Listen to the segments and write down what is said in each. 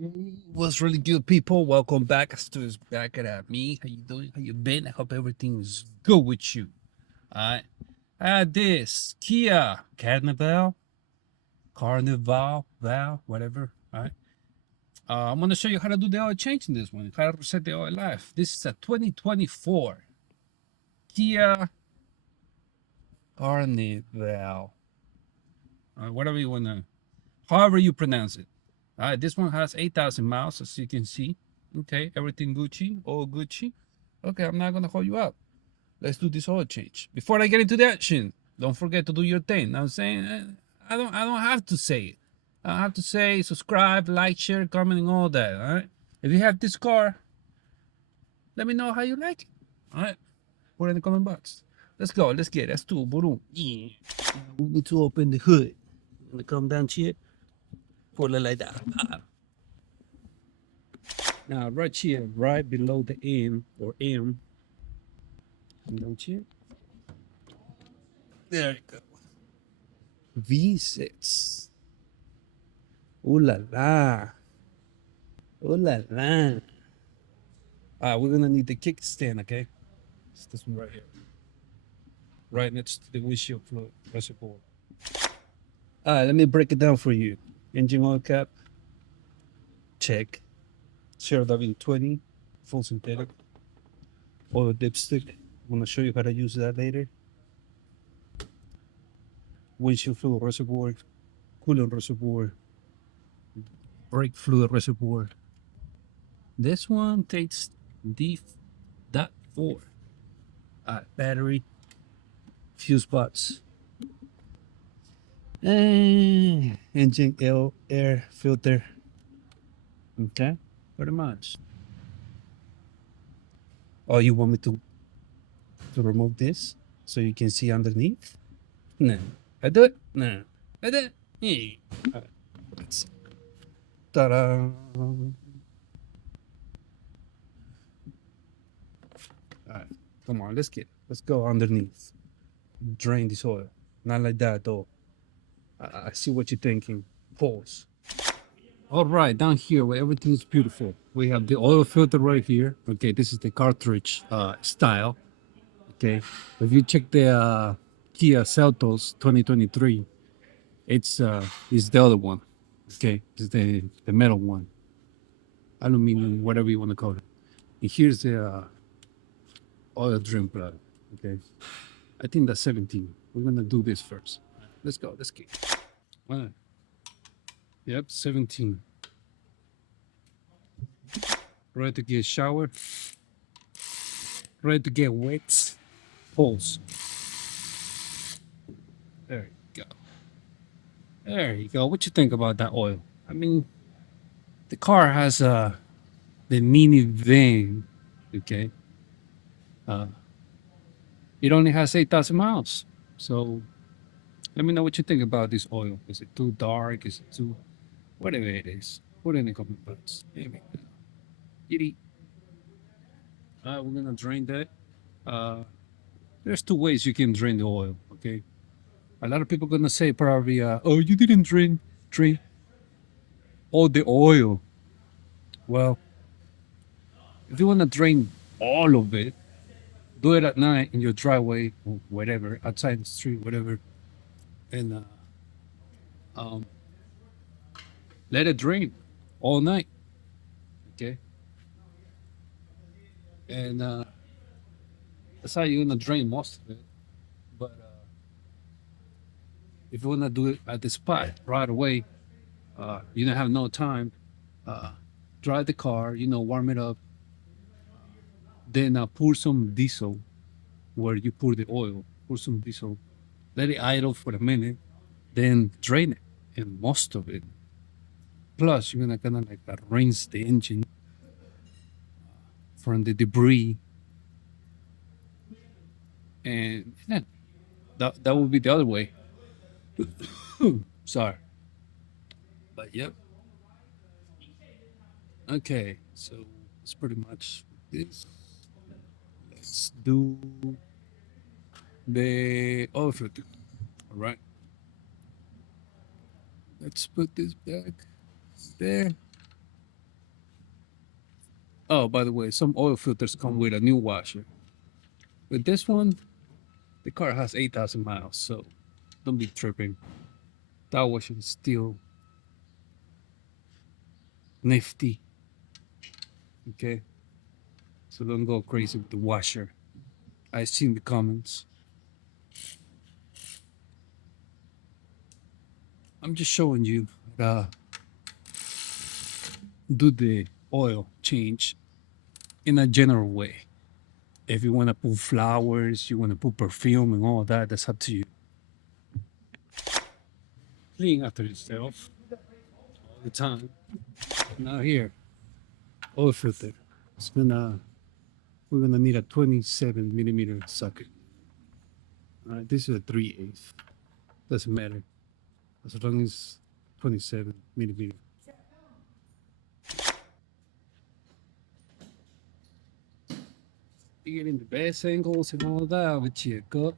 What's really good, people? Welcome back. Stu is back at me. How you doing? How you been? I hope everything is good with you. All right. I had this Kia Carnival, whatever. All right. I'm gonna show you how to do the oil change in this one. How to reset the oil life. This is a 2024 Kia Carnival. Whatever you wanna, however you pronounce it. All right. This one has 8,000 miles, as you can see. Okay. Everything Gucci, all Gucci. Okay, I'm not gonna hold you up. Let's do this oil change. Before I get into the action, don't forget to do your thing. I'm saying I don't have to say it. I don't have to say subscribe, like, share, comment, and all that. All right. If you have this car, let me know how you like it. All right. Put it in the comment box. Let's go. Let's get it. Let's do it. Boom. Yeah. We need to open the hood. I'm gonna come down here. Put it like that. Now, right here, right below the M or M, come down here. There you go. V6. Ooh la la. Ooh la la. We're gonna need the kickstand, okay? It's this one right here. Right next to the windshield fluid reservoir. Let me break it down for you. Engine oil cap, check. Zero W20, full synthetic. Oil dipstick. I'm gonna show you how to use that later. Windshield fluid reservoir, coolant reservoir, brake fluid reservoir. This one takes D.4. Battery, fuse box, and engine air filter. Okay, pretty much. Oh, you want me to remove this so you can see underneath? No. I do it? No. I do it? Yeah. All right. Let's see. Ta-da. All right. Come on, let's go underneath. Drain this oil. Not like that though. I see what you're thinking. Pause. All right, down here where everything is beautiful, we have the oil filter right here. Okay, this is the cartridge style. Okay, if you check the Kia Seltos 2023, it's the other one. Okay, it's the metal one, aluminum, whatever you want to call it. And here's the oil drain plug. Okay, I think that's 17. We're gonna do this first. Let's go. Let's get. All right. Yep, 17. Ready to get showered. Ready to get wet. Pulse. There you go. There you go. What you think about that oil? I mean, the car has the minivan. Okay. Uh, it only has 8,000 miles. So let me know what you think about this oil. Is it too dark? Is it too whatever it is? Put it in the comment box. Maybe. Giddy. We're gonna drain that. Uh, there's two ways you can drain the oil. Okay. A lot of people gonna say probably, oh, you didn't drain all the oil. Well, if you wanna drain all of it, do it at night in your driveway or whatever, outside the street, whatever, and um, let it drain all night. Okay, and that's how you're gonna drain most of it. But if you wanna do it at the spot right away, you don't have no time. Uh, Drive the car, warm it up, then pour some diesel where you pour the oil. Pour some diesel, let it idle for a minute, then drain it, and most of it. Plus, you're gonna kind of like rinse the engine from the debris, and yeah, that would be the other way. Sorry, but yep. Okay, so it's pretty much this. Let's do the oil filter. All right. Let's put this back there. Oh, by the way, some oil filters come with a new washer. With this one, the car has 8,000 miles, so don't be tripping. That washer is still nifty, okay? So don't go crazy with the washer. I seen the comments. I'm just showing you do the oil change in a general way. If you want to put flowers, you want to put perfume and all that, that's up to you. Clean after yourself all the time. Now here, oil filter. It's gonna we're gonna need a 27 millimeter socket. All right, this is a 3/8. Doesn't matter as long as 27 millimeter. You get in the best angles and all that with your cup.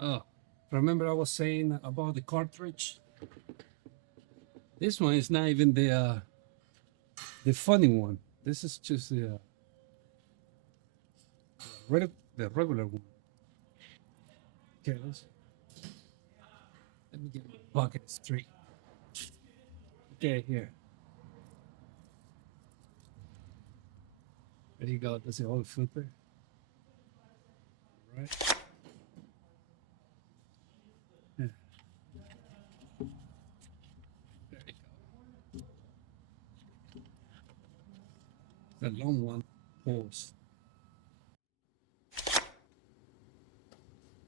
Oh, remember I was saying about the cartridge? This one is not even the funny one. This is just the regular one. Okay, let me get my bucket straight. Okay, here. There you go. That's the oil filter. All right. Yeah, there you go. The long one. Pause.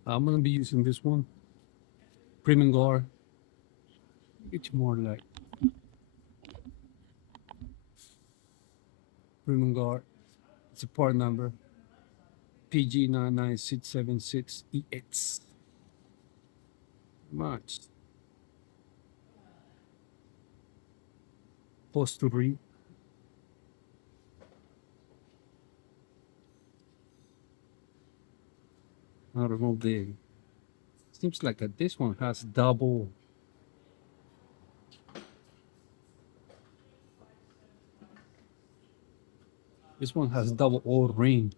I'm gonna be using this one. Premium Guard. It's more like Premium Guard. It's a part number PG99676EX. Much. Pause to read. I'll remove the. Seems like this one has double. This one has double oil ring.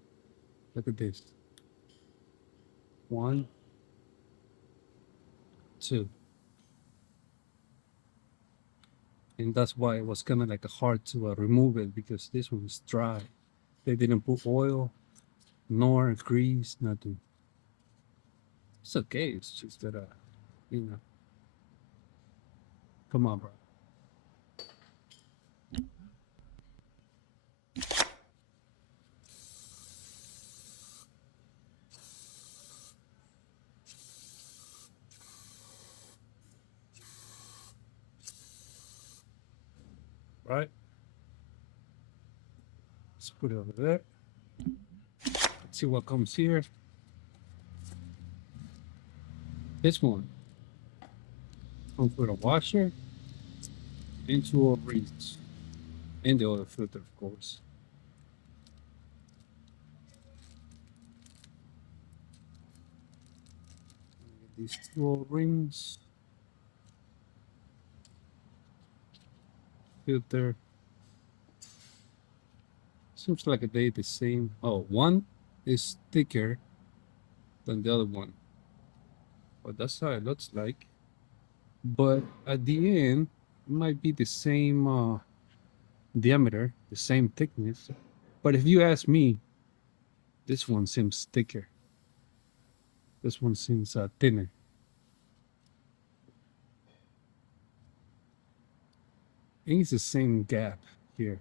Look at this. One, two. And that's why it was kind of like hard to remove it because this one is dry. They didn't put oil, nor grease, nothing. It's okay. It's just that, you know, come on, bro. Right? Let's put it over there. Let's see what comes here. This one comes with a washer and two oil rings and the oil filter, of course. These two oil rings, filter. Seems like they the same. Oh, one is thicker than the other one. But that's how it looks like. But at the end, it might be the same diameter, the same thickness. But if you ask me, this one seems thicker. This one seems thinner. And it's the same gap here.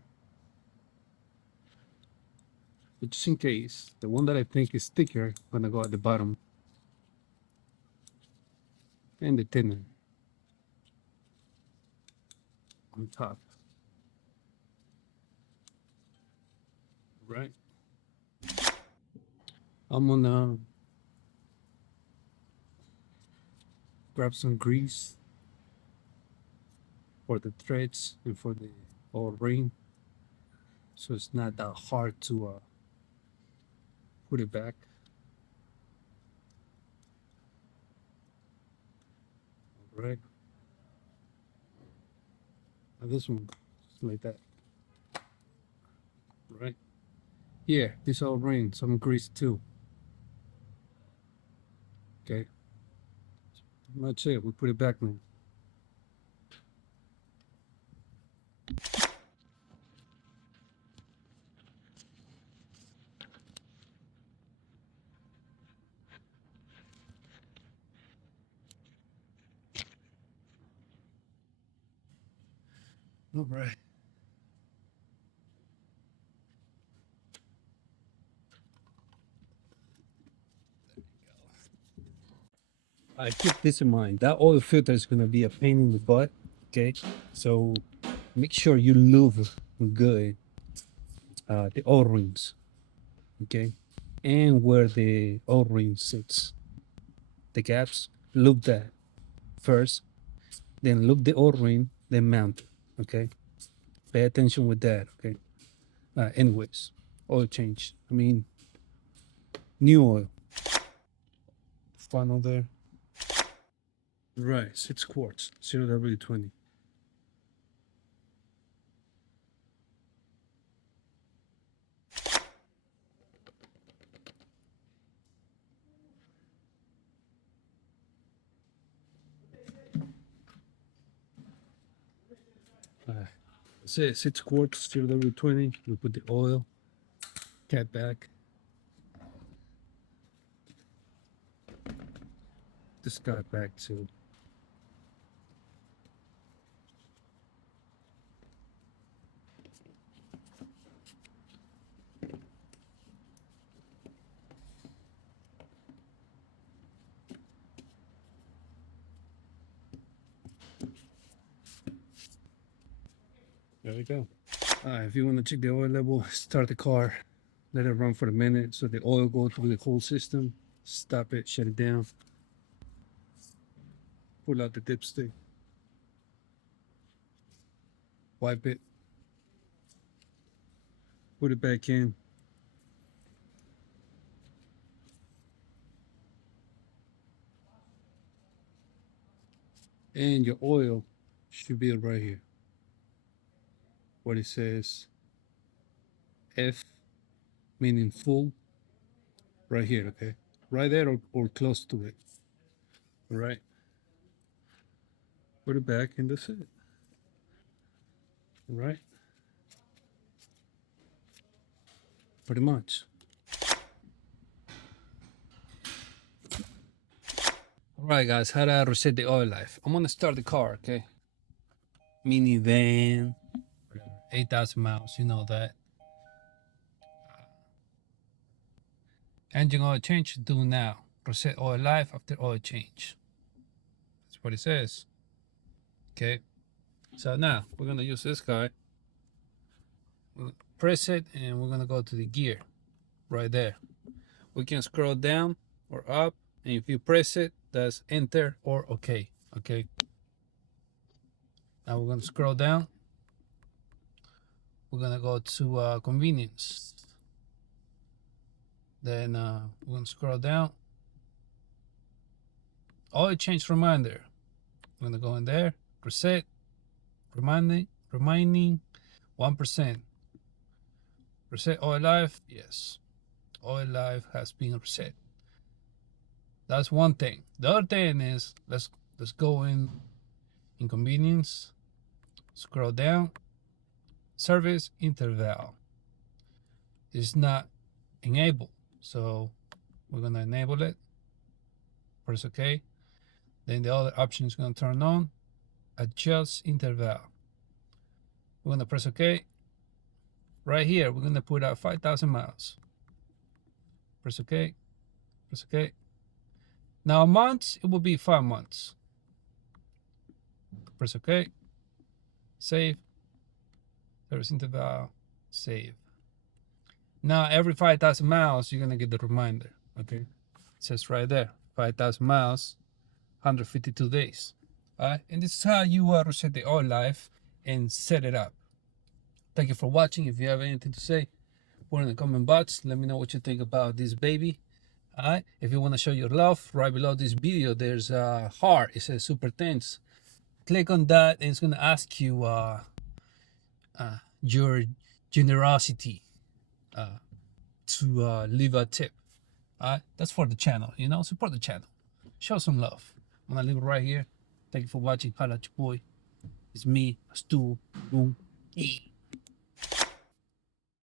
But just in case, the one that I think is thicker, I'm gonna go at the bottom and the thinner on top. Right? I'm gonna grab some grease for the threads and for the oil ring, so it's not that hard to put it back. All right. Now this one, just like that. Right. Here, this oil ring, some grease too. Okay. That's it. We put it back now. All right. I keep this in mind. That oil filter is gonna be a pain in the butt. Okay, so make sure you lube good the oil rings. Okay, and where the oil ring sits, the gaps, lube that first, then lube the oil ring, then mount it. Okay, pay attention with that. Okay. Anyways, oil change. I mean, new oil. Funnel there. Right, 6 quarts, 0W20. That's it, 6 quarts, 0W20. We put the oil, cap back. This guy back too. There we go. If you want to check the oil level, start the car, let it run for a minute so the oil goes through the whole system. Stop it, shut it down. Pull out the dipstick. Wipe it. Put it back in. And your oil should be right here. What it says F, meaning full, right here, okay? Right there or close to it. All right. Put it back and that's it. All right. Pretty much. All right, guys, how do I reset the oil life? I'm gonna start the car, okay? Minivan, 8,000 miles, you know that. Engine oil change, do now. Reset oil life after oil change. That's what it says. Okay. So now we're gonna use this guy. We'll press it and we're gonna go to the gear right there. We can scroll down or up, and if you press it, that's enter or okay. Okay. Now we're gonna scroll down. We're gonna go to convenience. Then we're gonna scroll down. Oil change reminder. I'm gonna go in there, reset, reminding 1%. Reset oil life, yes. Oil life has been reset. That's one thing. The other thing is let's go in convenience, scroll down, service interval. It's not enabled, so we're gonna enable it. Press OK. Then the other option is gonna turn on. Adjust interval. We're gonna press OK. Right here, we're gonna put out 5,000 miles. Press OK. Press OK. Now months, it will be 5 months. Press OK. Save. Service interval. Save. Now every 5,000 miles, you're gonna get the reminder. Okay, it says right there, 5,000 miles, 152 days. All right, and this is how you reset the oil life and set it up. Thank you for watching. If you have anything to say, put in the comment box. Let me know what you think about this baby. All right, if you want to show your love, right below this video there's a heart. It says super thanks. Click on that and it's going to ask you your generosity to leave a tip. All right, that's for the channel. You know, support the channel, show some love. I'm gonna leave it right here. Thank you for watching. Holla at your boy. It's me, Stu. Boom.